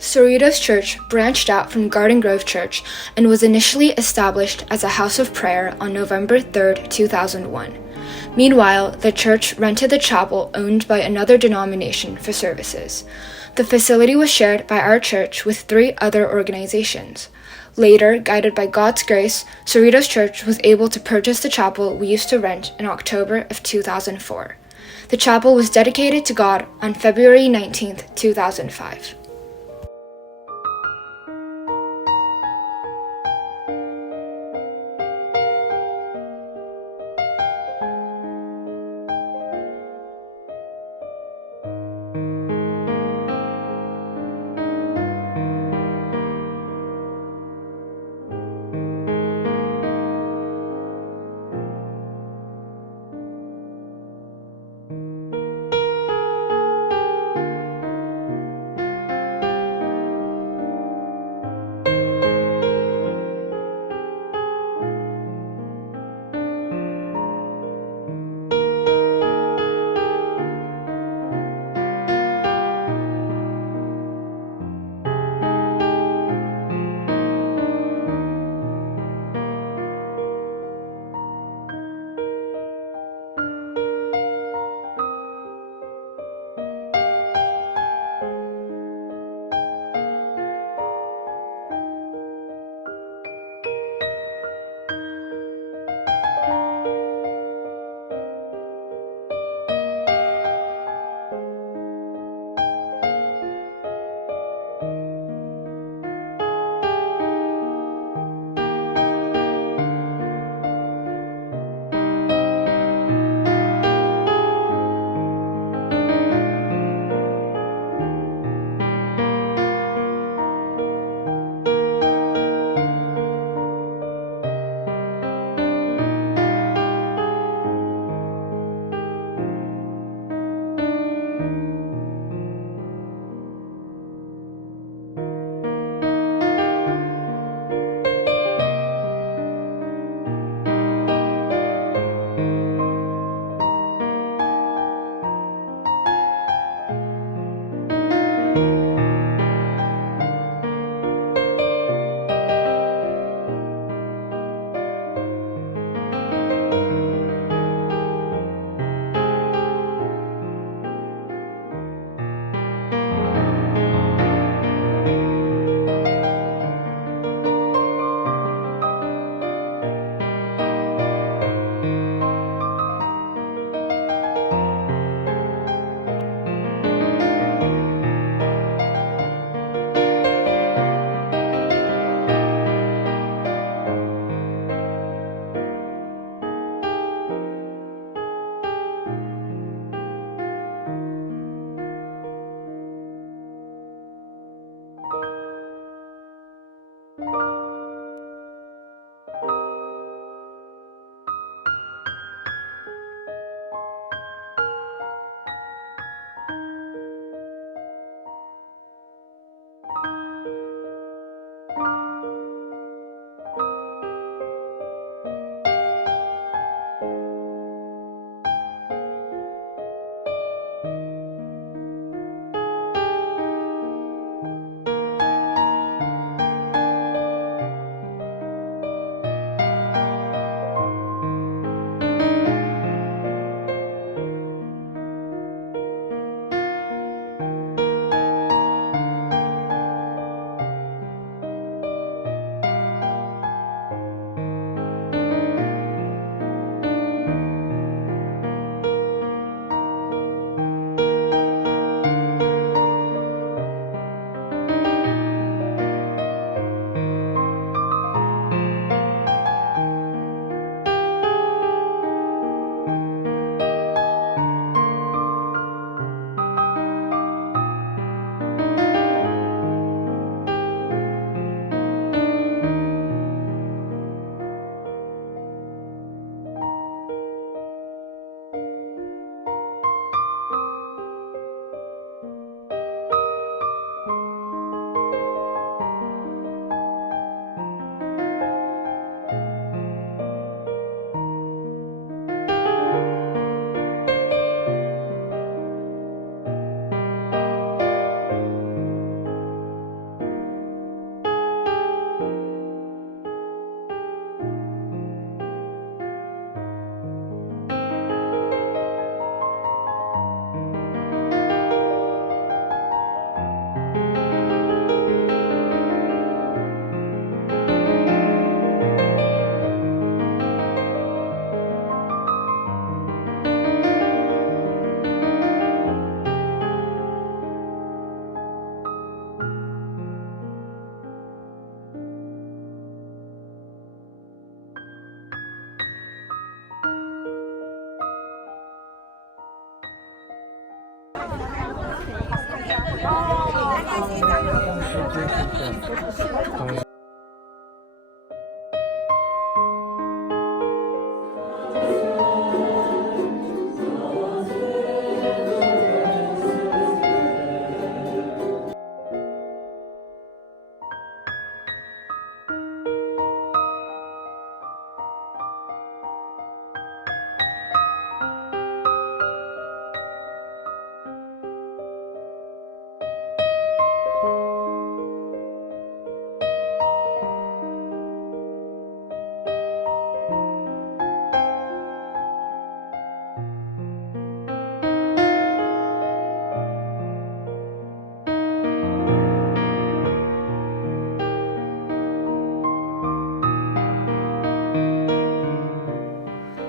Cerritos Church branched out from Garden Grove Church and was initially established as a house of prayer on November 3, 2001. Meanwhile, the church rented the chapel owned by another denomination for services. The facility was shared by our church with 3 other organizations. Later, guided by God's grace, Cerritos Church was able to purchase the chapel we used to rent in October of 2004. The chapel was dedicated to God on February 19, 2005.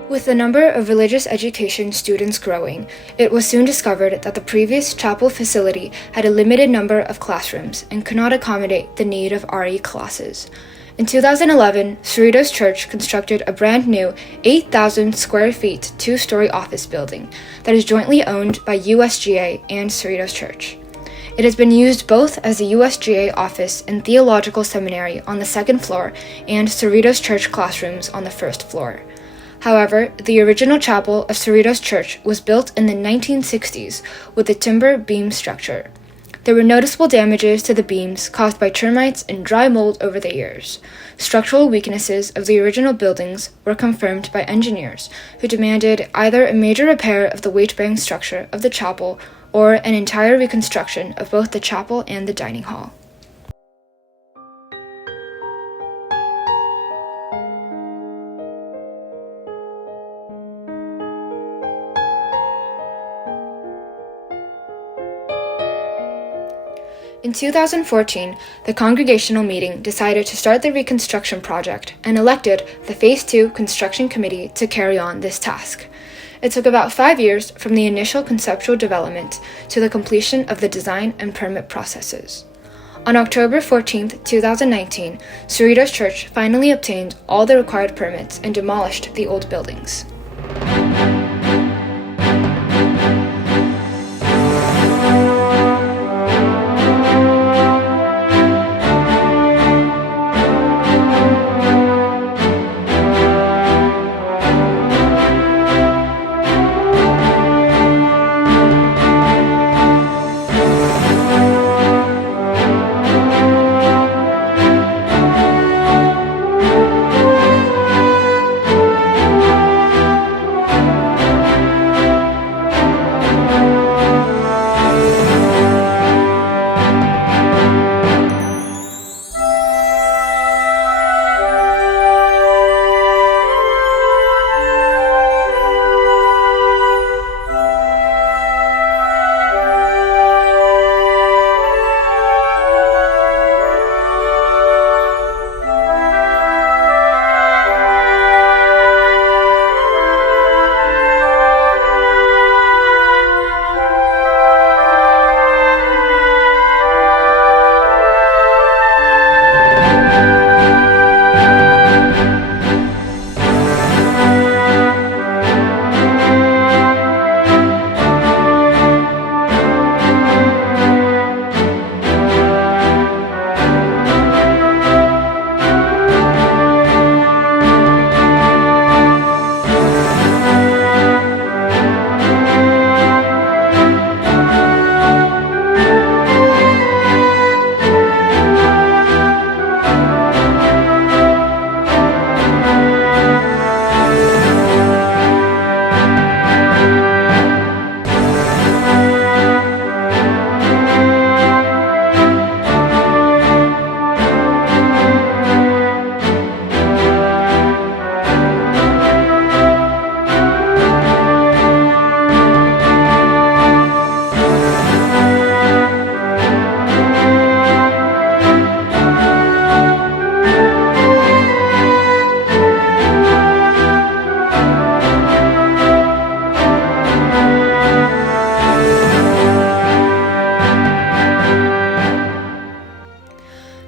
With the number of religious education students growing, it was soon discovered that the previous chapel facility had a limited number of classrooms and could not accommodate the need of RE classes. In 2011, Cerritos Church constructed a brand new 8,000 square feet, two-story office building that is jointly owned by USGA and Cerritos Church. It has been used both as the USGA office and theological seminary on the second floor and Cerritos Church classrooms on the first floor. However, the original chapel of Cerritos Church was built in the 1960s with a timber beam structure. There were noticeable damages to the beams caused by termites and dry mold over the years. Structural weaknesses of the original buildings were confirmed by engineers who demanded either a major repair of the weight-bearing structure of the chapel or an entire reconstruction of both the chapel and the dining hall. In 2014, the Congregational Meeting decided to start the reconstruction project and elected the Phase 2 Construction Committee to carry on this task. It took about 5 years from the initial conceptual development to the completion of the design and permit processes. On October 14, 2019, Cerritos Church finally obtained all the required permits and demolished the old buildings.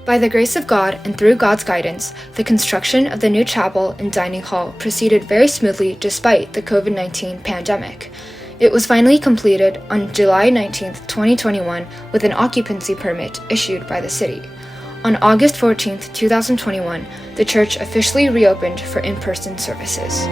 By the grace of God and through God's guidance, the construction of the new chapel and dining hall proceeded very smoothly despite the COVID-19 pandemic. It was finally completed on July 19, 2021, with an occupancy permit issued by the city. On August 14, 2021, the church officially reopened for in-person services.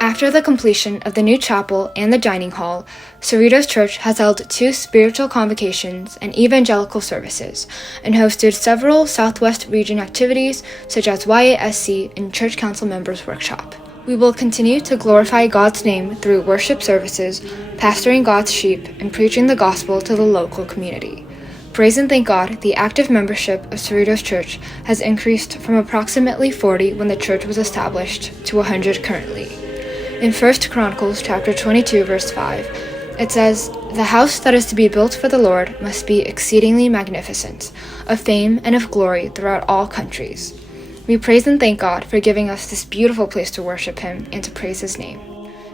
After the completion of the new chapel and the dining hall, Cerritos Church has held 2 spiritual convocations and evangelical services, and hosted several Southwest region activities such as YASC and Church Council Members Workshop. We will continue to glorify God's name through worship services, pastoring God's sheep, and preaching the gospel to the local community. Praise and thank God, the active membership of Cerritos Church has increased from approximately 40 when the church was established to 100 currently. In 1 Chronicles chapter 22, verse 5, it says, "The house that is to be built for the Lord must be exceedingly magnificent, of fame and of glory throughout all countries." We praise and thank God for giving us this beautiful place to worship Him and to praise His name.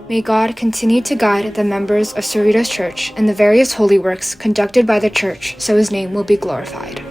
May God continue to guide the members of Cerritos Church and the various holy works conducted by the church so His name will be glorified.